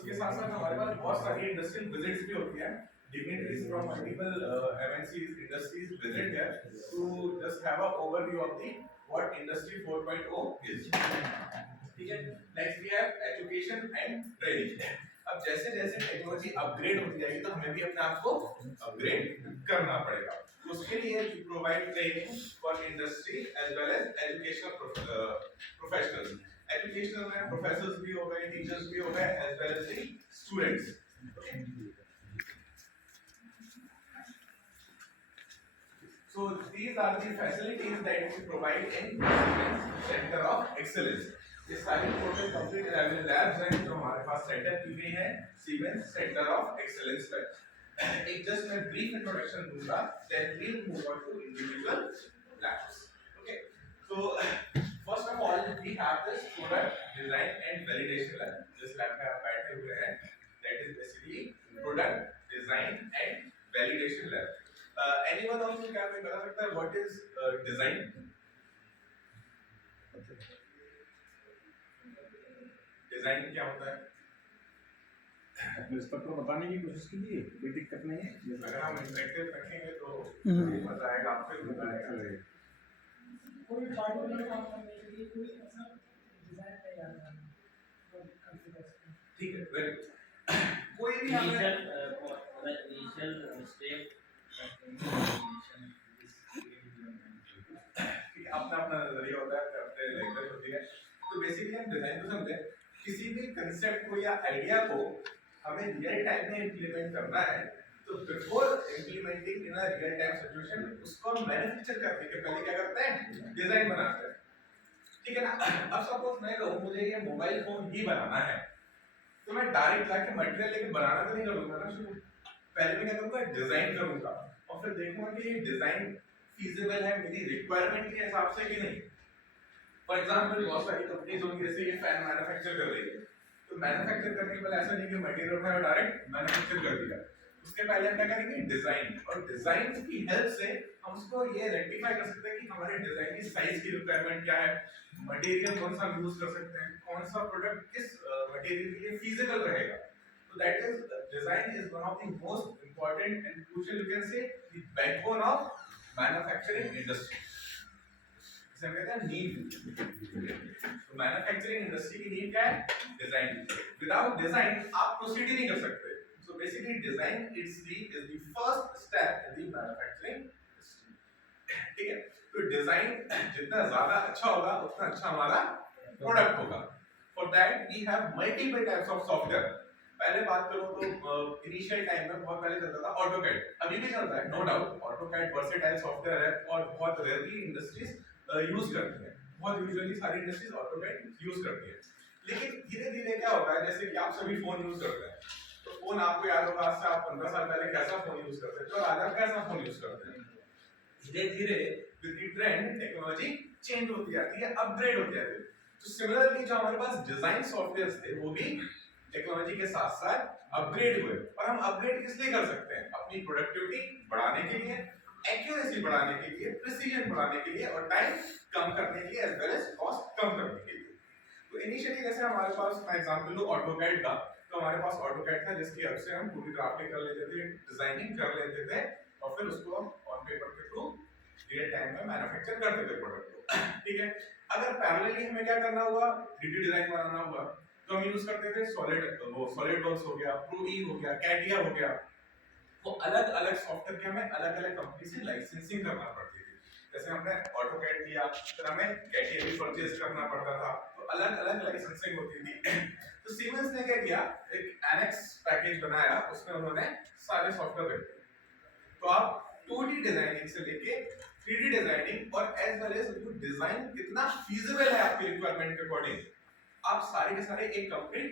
उसके साथ साथ हमारे पास बहुत सारी इंडस्ट्रियल विजिट्स भी होती हैं dignitaries from multiple MNCs industries visit here to just have a overview of the what industry 4.0 is. ठीक है, next we have education and training. अब जैसे जैसे टेक्नोलॉजी अपग्रेड होती जाएगी तो हमें भी अपने आप को अपग्रेड करना पड़ेगा। उसके लिए we provide training for industry as well as educational professionals. Educational में प्रोफेसर्स भी हो गए, टीचर्स भी हो गए, as well as the students. So these are the facilities that we provide in Siemens Center of Excellence. ये सारी total complete level labs हैं जो हमारे पास सेटअप की गई हैं Siemens Center of Excellence पर। एक जस्ट मैं ब्रीफ इंट्रोडक्शन दूंगा, then we'll move on to individual labs. Okay. So first of all we have this product design and validation lab. जिस लैब में आप बैठे हुए हैं, that is basically product design and validation lab. Anyone of you क्या कोई बता सकता है what is design? डिजाइन क्या होता है? इस पर तो बताने की कोशिश कीजिए, कोई दिक्कत नहीं है। अगर हम इंटरेक्टिव रखेंगे तो मजा आएगा, आपको भी मजा आएगा। कोई पार्टिकुलर काम करने के लिए कोई ऐसा डिजाइन तैयार करना, ठीक है, वेरी गुड। कोई भी हमें इनिशियल स्टेप अपना अपना नजरिया होता है, अपने लैंग्वेज होती है। तो बेसिकली हम डिजाइन को समझे किसी भी कंसेप्ट को या आइडिया को हमें रियल टाइम में इंप्लीमेंट करना है, तो before implementing in a real time situation उसको हम मैन्युफैक्चर करने के पहले क्या करते हैं, डिजाइन बनाते हैं। ठीक है ना। अब सपोज मैं कहूं मुझे ये मोबाइल फोन ही बनाना है, तो मैं डायरेक्ट जाके मटेरियल लेके बनाना तो नहीं करूंगा ना शुरू, पहले मैं क्या करूंगा, डिजाइन करूंगा और फिर देखूंगा कि ये डिजाइन फीजिबल है मेरी रिक्वायरमेंट के हिसाब से कि नहीं। फॉर एग्जांपल बहुत सारी कंपनीज होंगी जैसे ये फैन मैन्युफैक्चर कर रही है, तो मैन्युफैक्चर करने के पहले ऐसा नहीं कि मटेरियल उठाया और डायरेक्ट मैन्युफैक्चर कर दिया, उसके पहले हम क्या करेंगे, डिजाइन, और डिजाइन की हेल्प से हम उसको ये रेक्टिफाई कर सकते हैं कि हमारे डिजाइन की साइज की रिक्वायरमेंट क्या है, मटेरियल कौन सा यूज कर सकते हैं, कौन सा प्रोडक्ट किस मटेरियल के लिए फीजिबल रहेगा। So that is design is one of the most important and crucial, you can say, the backbone of manufacturing industry. इसे हम कहते हैं नींव। तो मैन्युफैक्चरिंग इंडस्ट्री की नींव क्या है, डिजाइन। विदाउट डिजाइन आप प्रोसीड ही नहीं कर सकते। So basically design is the first step in the manufacturing industry. ठीक है, तो डिजाइन जितना ज्यादा अच्छा होगा उतना अच्छा हमारा प्रोडक्ट होगा। For that we have multiple types of software. पहले बात करूं तो इनिशियल टाइम में बहुत पहले चलता था ऑटोकैड, अभी भी चलता है no doubt. AutoCAD versatile software है और बहुत रेयरली इंडस्ट्रीज यूज करती है, बहुत यूजुअली सारी इंडस्ट्रीज ऑटोकैड यूज करती है। लेकिन धीरे धीरे क्या होता है, जैसे कि आप सभी फोन यूज करते हैं, तो फोन आपको याद होगा आज से आप 15 साल पहले कैसा फोन यूज करते थे और आज आप कैसा फोन यूज करते हैं। धीरे धीरे with the trend technology change होती जाती है, अपग्रेड होती जाती है। तो सिमिलरली जो हमारे पास डिजाइन सॉफ्टवेयर्स थे वो भी टेक्नोलॉजी के साथ साथ अपग्रेड हुए। और हम अपग्रेड किस लिए कर सकते हैं, अपनी प्रोडक्टिविटी बढ़ाने के लिए, एक्यूरेसी बढ़ाने के लिए, प्रिसीजन बढ़ाने के लिए और टाइम कम करने के लिए, एज वेल एज कॉस्ट कम करने के लिए। तो इनिशियली जैसे हमारे पास मैं एग्जांपल लूं ऑटोकैड का, तो हमारे पास ऑटोकैड था जिसकी हेल्प से हम पूरी ड्राफ्टिंग कर लेते थे, डिजाइनिंग कर लेते थे और फिर उसको हम ऑन पेपर के थ्रू रियल टाइम में मैन्युफैक्चर करते थे प्रोडक्ट को। ठीक है, अगर पैरेलली हमें क्या करना हुआ, 3D डिजाइन बनाना हुआ, तो हम यूज करते थे सॉलिड वर्क्स हो गया, प्रो ई हो गया, कैटिया हो गया। वो अलग अलग सॉफ्टवेयर के हमें अलग अलग कंपनी से लाइसेंसिंग करना पड़ती थी। जैसे हमने ऑटोकैड लिया फिर हमें कैटिया भी परचेज करना पड़ता था, तो अलग अलग लाइसेंसिंग होती थी। तो सीमेंस ने क्या किया, एक एनेक्स पैकेज बनाया, उसमें उन्होंने सारे सॉफ्टवेयर रख दिए। तो आप 2D डिजाइनिंग से लेके 3D डिजाइनिंग और एज वेल एज डिजाइन कितना फीजिबल है आपकी रिक्वायरमेंट के अकॉर्डिंग, आप सारे के सारे एक कंप्लीट